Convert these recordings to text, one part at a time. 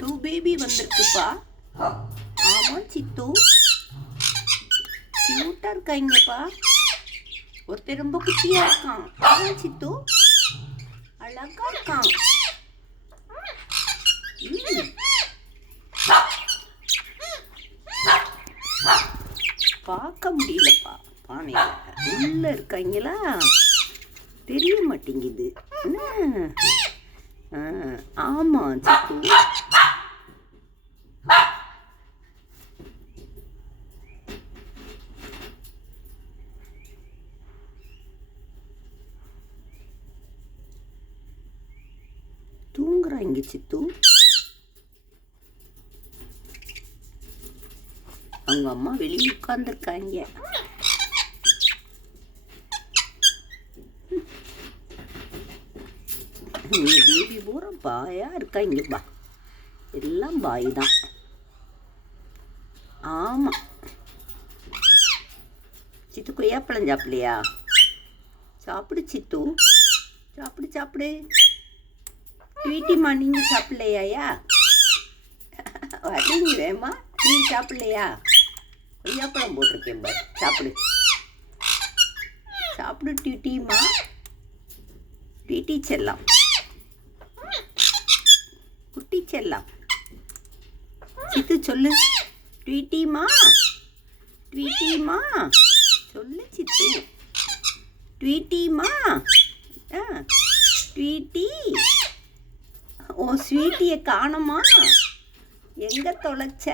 Two baby வந்திருக்குப்பா. ஆமாம் சித்து, கியூட்டாக இருக்காங்கப்பா. ஒருத்தர் ரொம்ப குட்டியாக இருக்கான். ஆமாம் சித்து, அழகா இருக்கான். பார்க்க முடியலப்பா. பானையில் உள்ள இருக்காங்களா தெரிய மாட்டேங்குது. ஆமாம் சித்து. தூங்குறாங்க சித்து. அவங்க அம்மா வெளியே உட்காந்துருக்காங்க. பேபி பூரா பாயா இருக்காங்கப்பா. எல்லாம் பாய் தான். ஆமாம் சித்து, கொய்யாப்பழம் சாப்பிடலையா? சாப்பிடு சித்து, சாப்பிடு சாப்பிடு. ஸ்வீட்டிம்மா, நீங்கள் சாப்பிட்லையா? வரீங்க வேமா, நீங்கள் சாப்பிட்லையா? கொய்யாப்பழம் போட்டிருக்கேன் பாரு, சாப்பிடு சாப்பிடு. டியூட்டிம்மா, டியூட்டி செல்லாம், குட்டி செல்லாம். சித்து சொல்லு, ட்வீட்டிம்மா, ட்வீட்டிம்மா சொல்லு சித்து. ட்வீட்டிம்மா, ட்வீட்டி. ஓ ஸ்வீட்டியை காணோமா? எங்கே தொலைச்ச?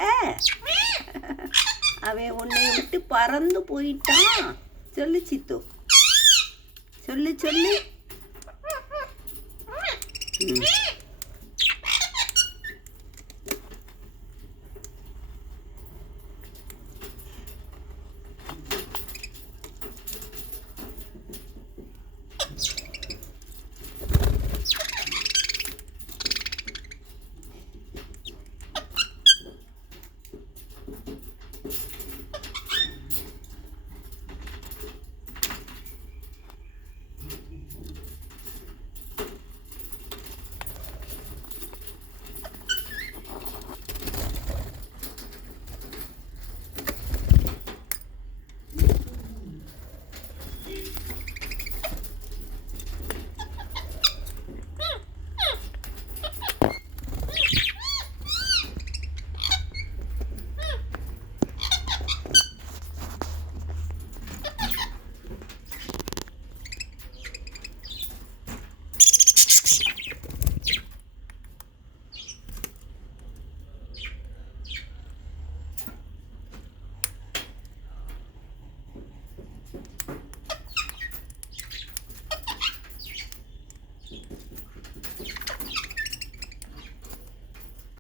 அவன் உன்னை விட்டு பறந்து போயிட்டான். சொல்லு சித்து, சொல்லு சொல்லு.